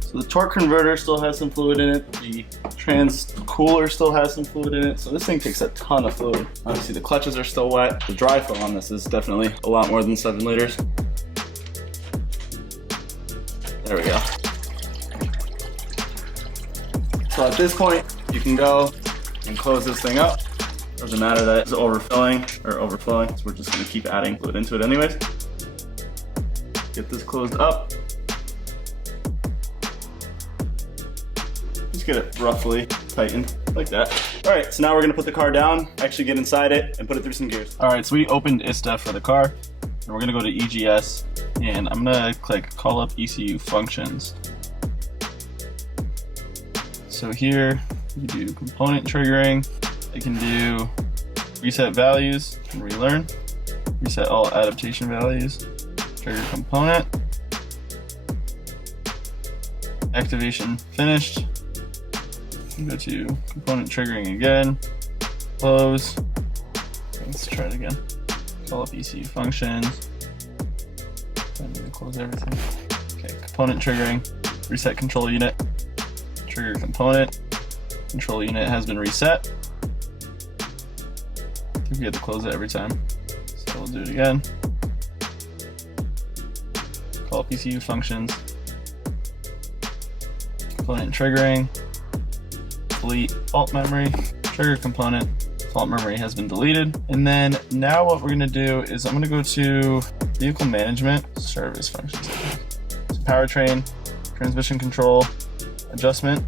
So the torque converter still has some fluid in it. The trans cooler still has some fluid in it. So this thing takes a ton of fluid. Obviously the clutches are still wet. The dry flow on this is definitely a lot more than 7 liters. There we go. So at this point, you can go and close this thing up. Doesn't matter that it's overfilling or overflowing, so we're just gonna keep adding fluid into it anyways. Get this closed up. Just get it roughly tightened like that. All right, so now we're gonna put the car down, actually get inside it and put it through some gears. All right, so we opened ISTA for the car, and we're gonna go to EGS, and I'm gonna click call up ECU functions. So here, you do component triggering. I can do reset values and relearn. Reset all adaptation values. Trigger component. Activation finished. Go to component triggering again. Close. Let's try it again. Call up ECU functions. I need to close everything. Okay, component triggering. Reset control unit. Trigger component. Control unit has been reset. I think we have to close it every time. So we'll do it again. Call up ECU functions. Component triggering. Delete fault memory. Trigger component. Fault memory has been deleted. And then now what we're gonna do is I'm gonna go to vehicle management, service functions. So powertrain, transmission control, adjustment.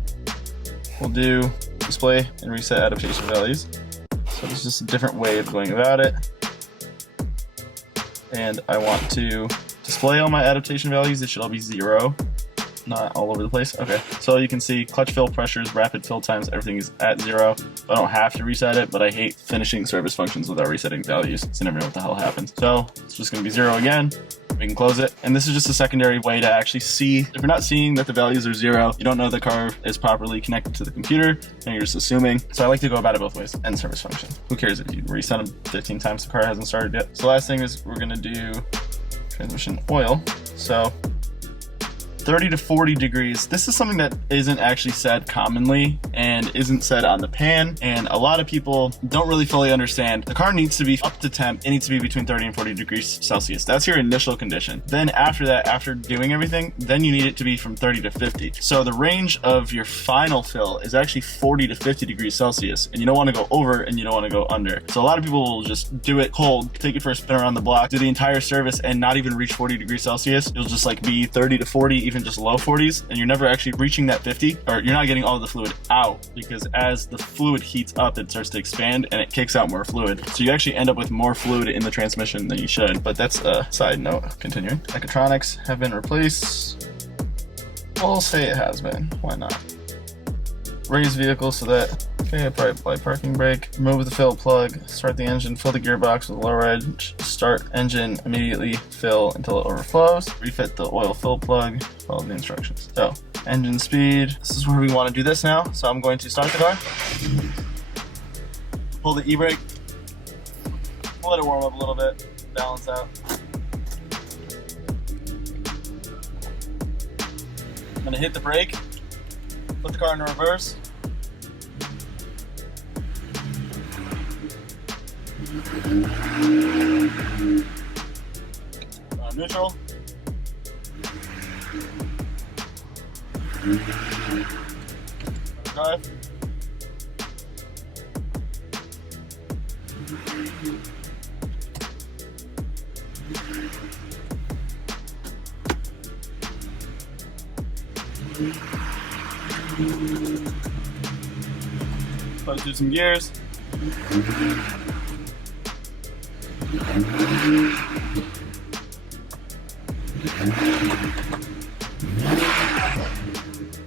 We'll do display and reset adaptation values. So it's just a different way of going about it. And I want to display all my adaptation values. It should all be 0, not all over the place. Okay, so you can see clutch fill pressures, rapid fill times, everything is at 0. I don't have to reset it, but I hate finishing service functions without resetting values, so you never know what the hell happens. So it's just gonna be 0 again. We can close it. And this is just a secondary way to actually see. If you're not seeing that the values are 0, you don't know the car is properly connected to the computer, and you're just assuming. So I like to go about it both ways. End service function. Who cares if you reset them 15 times, the car hasn't started yet. So the last thing is we're gonna do transmission oil. So 30 to 40 degrees. This is something that isn't actually said commonly and isn't said on the pan, and a lot of people don't really fully understand. The car needs to be up to temp. It needs to be between 30 and 40 degrees Celsius. That's your initial condition. Then after that, after doing everything, then you need it to be from 30 to 50. So the range of your final fill is actually 40 to 50 degrees Celsius, and you don't want to go over and you don't want to go under. So a lot of people will just do it cold, take it for a spin around the block, do the entire service and not even reach 40 degrees Celsius. You'll just like be 30 to 40, even just low 40s, and you're never actually reaching that 50, or you're not getting all of the fluid out, because as the fluid heats up, it starts to expand and it kicks out more fluid. So you actually end up with more fluid in the transmission than you should. But that's a side note. Continuing. Mechatronics have been replaced. We'll say it has been. Why not? Raise vehicle so that, okay, apply parking brake, remove the fill plug, start the engine, fill the gearbox with lower edge, start engine, immediately fill until it overflows, refit the oil fill plug, follow the instructions. So, engine speed, this is where we want to do this now. So I'm going to start the car, pull the e-brake, let it warm up a little bit, balance out. I'm going to hit the brake, put the car in reverse. Neutral. Drive. Let's do some gears.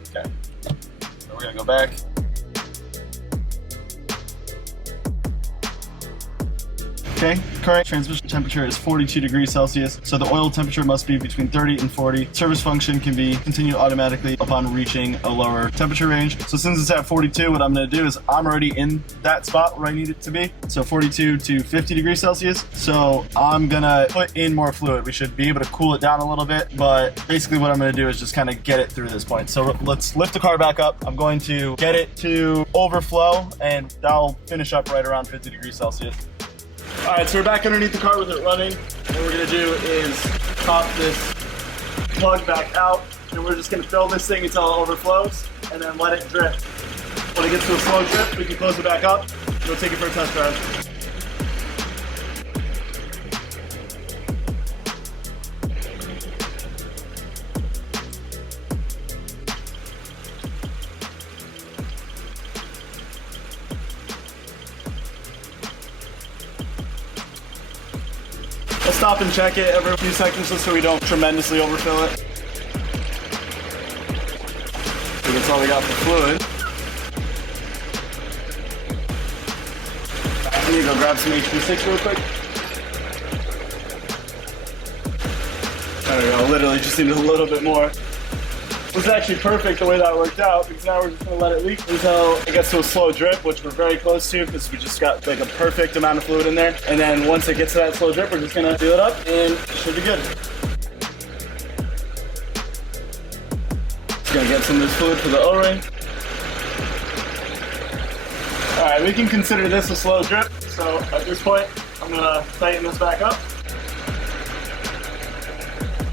Okay, so we're gonna go back. Okay, current transmission temperature is 42 degrees Celsius, so the oil temperature must be between 30 and 40. Service function can be continued automatically upon reaching a lower temperature range. So since it's at 42, what I'm going to do is I'm already in that spot where I need it to be. So 42 to 50 degrees Celsius. So I'm going to put in more fluid. We should be able to cool it down a little bit, but basically what I'm going to do is just kind of get it through this point. So let's lift the car back up. I'm going to get it to overflow, and that'll finish up right around 50 degrees Celsius. All right, so we're back underneath the car with it running. What we're gonna do is pop this plug back out, and we're just gonna fill this thing until it overflows, and then let it drip. When it gets to a slow drip, we can close it back up, and we'll take it for a test drive. We'll stop and check it every few seconds just so we don't tremendously overfill it. So that's all we got for fluid. I need to go grab some HP6 real quick. There we go, literally just needed a little bit more. It was actually perfect the way that worked out, because now we're just going to let it leak until it gets to a slow drip, which we're very close to because we just got like a perfect amount of fluid in there. And then once it gets to that slow drip, we're just going to seal it up and it should be good. Just going to get some of this fluid for the O-ring. Alright, we can consider this a slow drip. So at this point, I'm going to tighten this back up.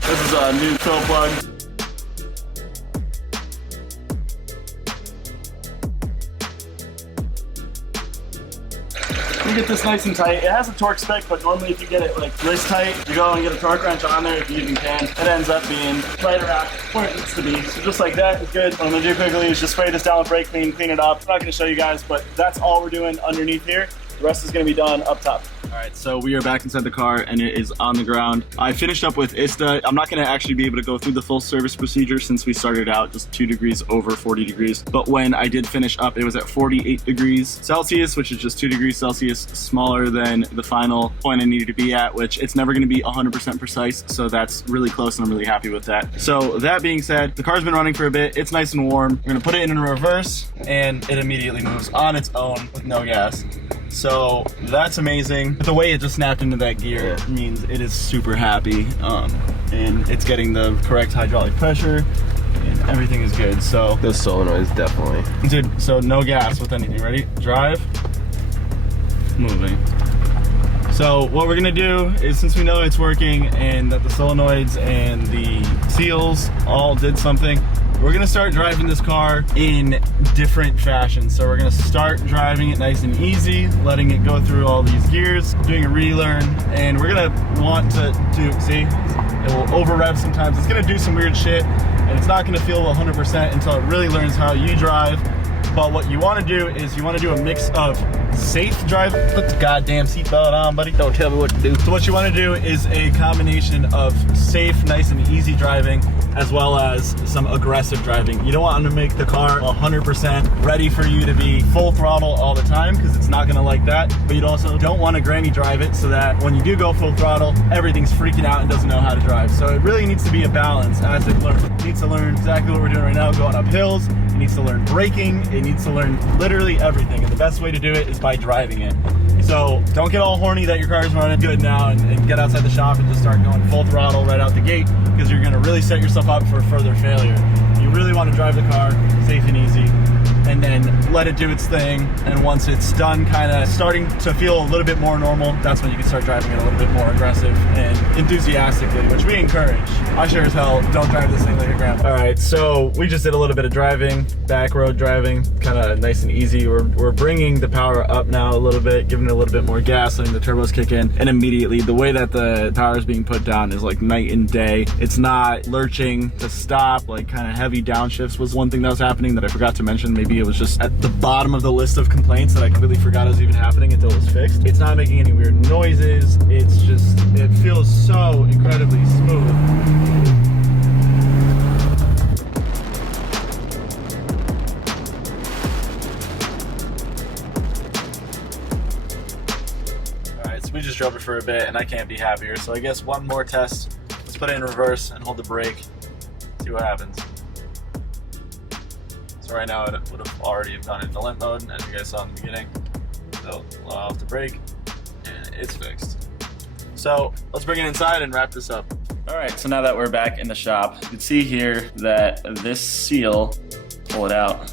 This is a new fill plug. You get this nice and tight. It has a torque spec, but normally if you get it like wrist tight, you go and get a torque wrench on there if you even can. It ends up being right around where it needs to be. So just like that is good. What I'm gonna do quickly is just spray this down with brake clean, clean it up. I'm not gonna show you guys, but that's all we're doing underneath here. The rest is gonna be done up top. All right, so we are back inside the car and it is on the ground. I finished up with ISTA. I'm not gonna actually be able to go through the full service procedure since we started out just 2 degrees over 40 degrees. But when I did finish up, it was at 48 degrees Celsius, which is just 2 degrees Celsius smaller than the final point I needed to be at, which it's never gonna be 100% precise. So that's really close and I'm really happy with that. So that being said, the car's been running for a bit. It's nice and warm. We're gonna put it in reverse and it immediately moves on its own with no gas. So that's amazing. The way it just snapped into that gear means it is super happy, and it's getting the correct hydraulic pressure and everything is good. So the solenoids definitely. Dude, so no gas with anything. Ready? Drive. Moving. So what we're gonna do is, since we know it's working and that the solenoids and the seals all did something, we're gonna start driving this car in different fashions. So we're gonna start driving it nice and easy, letting it go through all these gears, doing a relearn, and we're gonna want to do, see, it will over rev sometimes. It's gonna do some weird shit, and it's not gonna feel 100% until it really learns how you drive. But what you want to do is you want to do a mix of safe driving. Put the goddamn seatbelt on, buddy. Don't tell me what to do. So what you want to do is a combination of safe, nice and easy driving, as well as some aggressive driving. You don't want to make the car 100% ready for you to be full throttle all the time, because it's not going to like that. But you also don't want to granny drive it so that when you do go full throttle, everything's freaking out and doesn't know how to drive. So it really needs to be a balance as it learns. It needs to learn exactly what we're doing right now, going up hills. It needs to learn braking. It needs to learn literally everything. And the best way to do it is by driving it. So don't get all horny that your car is running good now and get outside the shop and just start going full throttle right out the gate, because you're going to really set yourself up for further failure. You really want to drive the car safe and easy, and then let it do its thing. And once it's done kind of starting to feel a little bit more normal, that's when you can start driving it a little bit more aggressive and enthusiastically, which we encourage. I sure as hell don't drive this thing like a grandpa. All right, so we just did a little bit of driving, back road driving, kind of nice and easy. We're bringing the power up now a little bit, giving it a little bit more gas, letting the turbos kick in, and immediately the way that the power is being put down is like night and day. It's not lurching to stop, like kind of heavy downshifts was one thing that was happening that I forgot to mention. Maybe it was just at the bottom of the list of complaints that I completely forgot was even happening until it was fixed. It's not making any weird noises. It's just, it feels so incredibly smooth. Alright, so we just drove it for a bit and I can't be happier. So I guess one more test. Let's put it in reverse and hold the brake. See what happens. So right now it would have already gone into limp mode, as you guys saw in the beginning. So allow off the brake, and it's fixed. So let's bring it inside and wrap this up. All right, so now that we're back in the shop, you can see here that this seal, pull it out,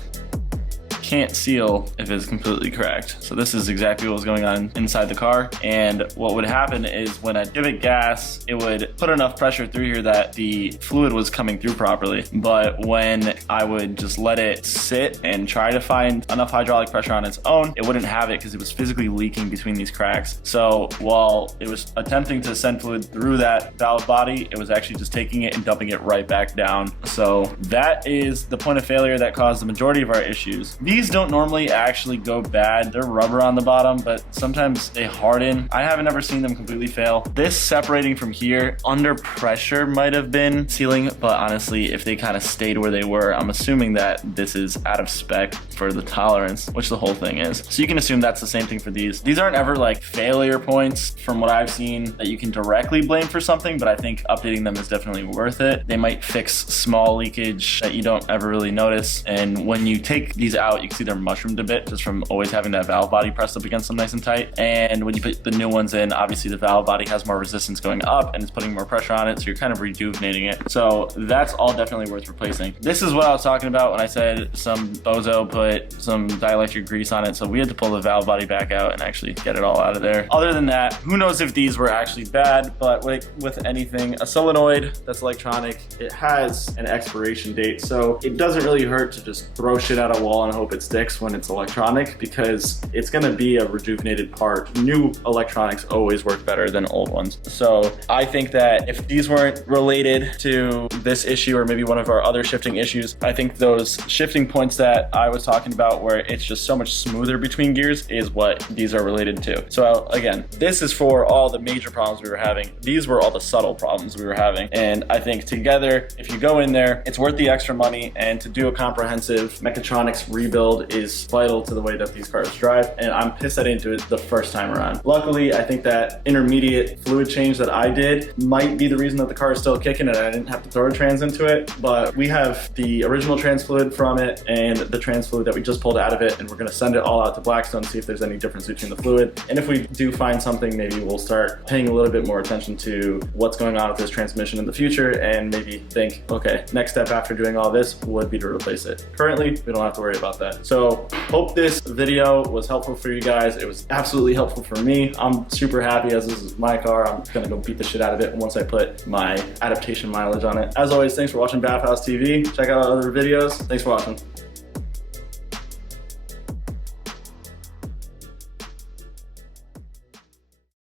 can't seal if it's completely cracked. So this is exactly what was going on inside the car. And what would happen is when I give it gas, it would put enough pressure through here that the fluid was coming through properly. But when I would just let it sit and try to find enough hydraulic pressure on its own, it wouldn't have it because it was physically leaking between these cracks. So while it was attempting to send fluid through that valve body, it was actually just taking it and dumping it right back down. So that is the point of failure that caused the majority of our issues. These don't normally actually go bad. They're rubber on the bottom, but sometimes they harden. I haven't ever seen them completely fail. This separating from here under pressure might have been sealing, but honestly, if they kind of stayed where they were, I'm assuming that this is out of spec for the tolerance, which the whole thing is. So you can assume that's the same thing for these. These aren't ever like failure points from what I've seen that you can directly blame for something, but I think updating them is definitely worth it. They might fix small leakage that you don't ever really notice. And when you take these out, you can see they're mushroomed a bit just from always having that valve body pressed up against them nice and tight. And when you put the new ones in, obviously the valve body has more resistance going up and it's putting more pressure on it, so you're kind of rejuvenating it. So that's all definitely worth replacing. This is what I was talking about when I said some bozo put some dielectric grease on it, so we had to pull the valve body back out and actually get it all out of there. Other than that, who knows if these were actually bad, but with anything, a solenoid that's electronic, it has an expiration date, so it doesn't really hurt to just throw shit at a wall and hope it sticks when it's electronic, because it's going to be a rejuvenated part. New electronics always work better than old ones. So I think that if these weren't related to this issue or maybe one of our other shifting issues, I think those shifting points that I was talking about where it's just so much smoother between gears is what these are related to. So again, this is for all the major problems we were having. These were all the subtle problems we were having. And I think together, if you go in there, it's worth the extra money, and to do a comprehensive mechatronics rebuild is vital to the way that these cars drive, and I'm pissed I didn't do it the first time around. Luckily, I think that intermediate fluid change that I did might be the reason that the car is still kicking and I didn't have to throw a trans into it, but we have the original trans fluid from it and the trans fluid that we just pulled out of it, and we're gonna send it all out to Blackstone to see if there's any difference between the fluid. And if we do find something, maybe we'll start paying a little bit more attention to what's going on with this transmission in the future and maybe think, okay, next step after doing all this would be to replace it. Currently, we don't have to worry about that. So hope this video was helpful for you guys. It was absolutely helpful for me. I'm super happy as this is my car. I'm gonna go beat the shit out of it once I put my adaptation mileage on it. As always, thanks for watching BavhausTV. Check out our other videos. Thanks for watching.